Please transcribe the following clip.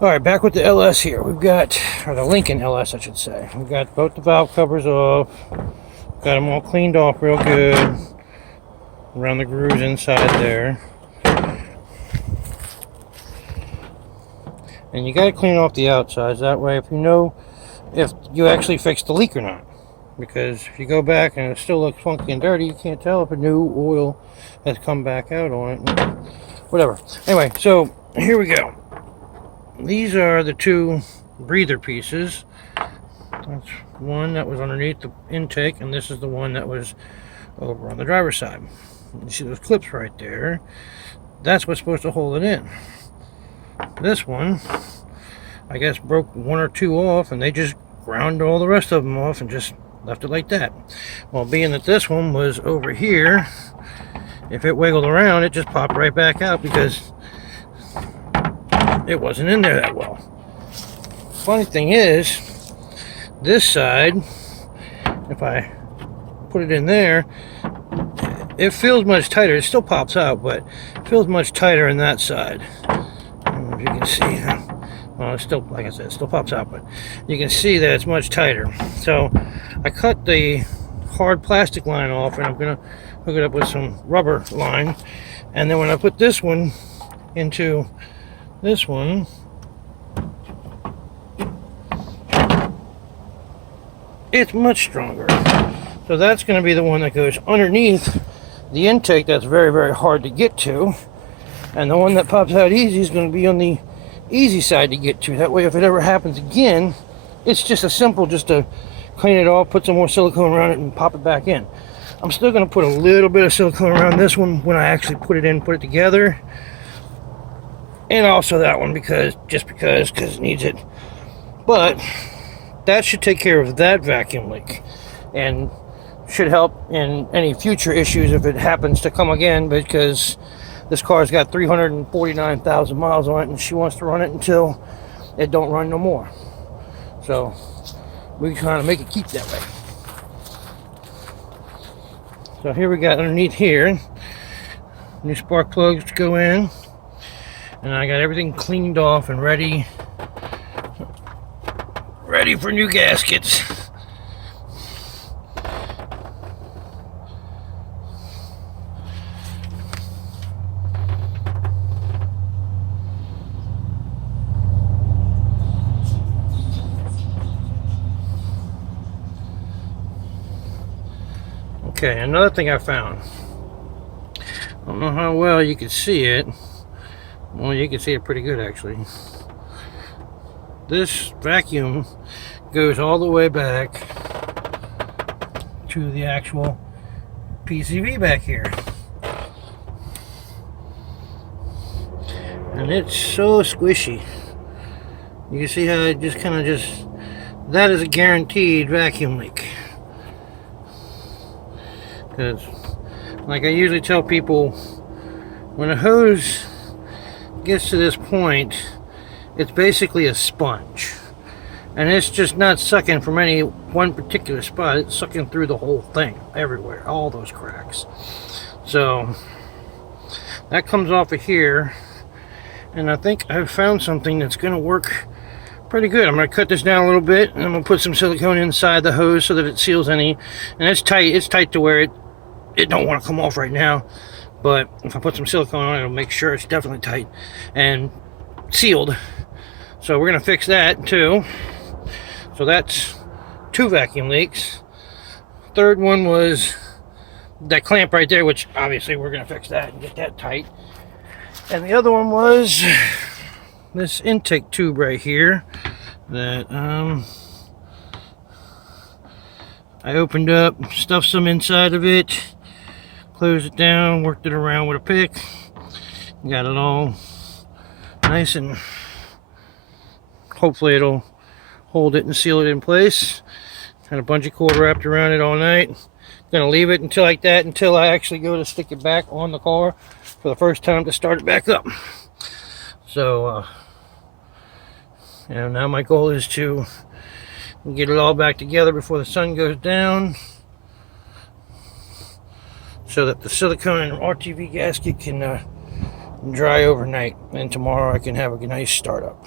Alright, back with the LS here. We've got, or the Lincoln LS I should say. We've got both the valve covers off. Got them all cleaned off real good. Around the grooves inside there. And you got to clean off the outsides. That way if you know if you actually fixed the leak or not. Because if you go back and it still looks funky and dirty, you can't tell if a new oil has come back out on it. Whatever. Anyway, so here we go. These are the two breather pieces. That's one that was underneath the intake, and this is the one that was over on the driver's side. You see those clips right there? That's what's supposed to hold it in. This one, I guess, broke one or two off, and they just ground all the rest of them off and just left it like that. Well, being that this one was over here, if it wiggled around, it just popped right back out because it wasn't in there that well. Funny thing is, this side, if I put it in there, it feels much tighter. It still pops out, but it feels much tighter in that side. I don't know if you can see. Well, it's still, like I said, it still pops out, but you can see that it's much tighter. So I cut the hard plastic line off, and I'm gonna hook it up with some rubber line. And then when I put this one into this one, it's much stronger. So that's going to be the one that goes underneath the intake. That's very, very hard to get to. And the one that pops out easy is going to be on the easy side to get to. That way, if it ever happens again, it's just a simple, just to clean it off, put some more silicone around it, and pop it back in. I'm still going to put a little bit of silicone around this one when I actually put it together. And also that one, because it needs it. But that should take care of that vacuum leak, and should help in any future issues if it happens to come again, because this car's got 349,000 miles on it, and she wants to run it until it don't run no more. So we're trying to make it keep that way. So here we got underneath here, new spark plugs to go in. And I got everything cleaned off and ready for new gaskets. Okay, another thing I found. I don't know how well you can see it. Well, you can see it pretty good, actually. This vacuum goes all the way back to the actual PCV back here. And it's so squishy. You can see how it just kind of that is a guaranteed vacuum leak. Because, like I usually tell people, when a hose gets to this point, it's basically a sponge, and it's just not sucking from any one particular spot. It's sucking through the whole thing, everywhere, all those cracks. So that comes off of here, and I think I've found something that's going to work pretty good. I'm going to cut this down a little bit, and I'm going to put some silicone inside the hose so that it seals any, and it's tight to where it don't want to come off right now. But if I put some silicone on it, it'll make sure it's definitely tight and sealed. So we're going to fix that too. So that's two vacuum leaks. Third one was that clamp right there, which obviously we're going to fix that and get that tight. And the other one was this intake tube right here that I opened up, stuffed some inside of it, closed it down, worked it around with a pick, got it all nice, and hopefully it'll hold it and seal it in place. Had a bungee cord wrapped around it all night. Gonna leave it until like that until I actually go to stick it back on the car for the first time to start it back up. So and now my goal is to get it all back together before the sun goes down, so that the silicone and RTV gasket can dry overnight, and tomorrow I can have a nice startup.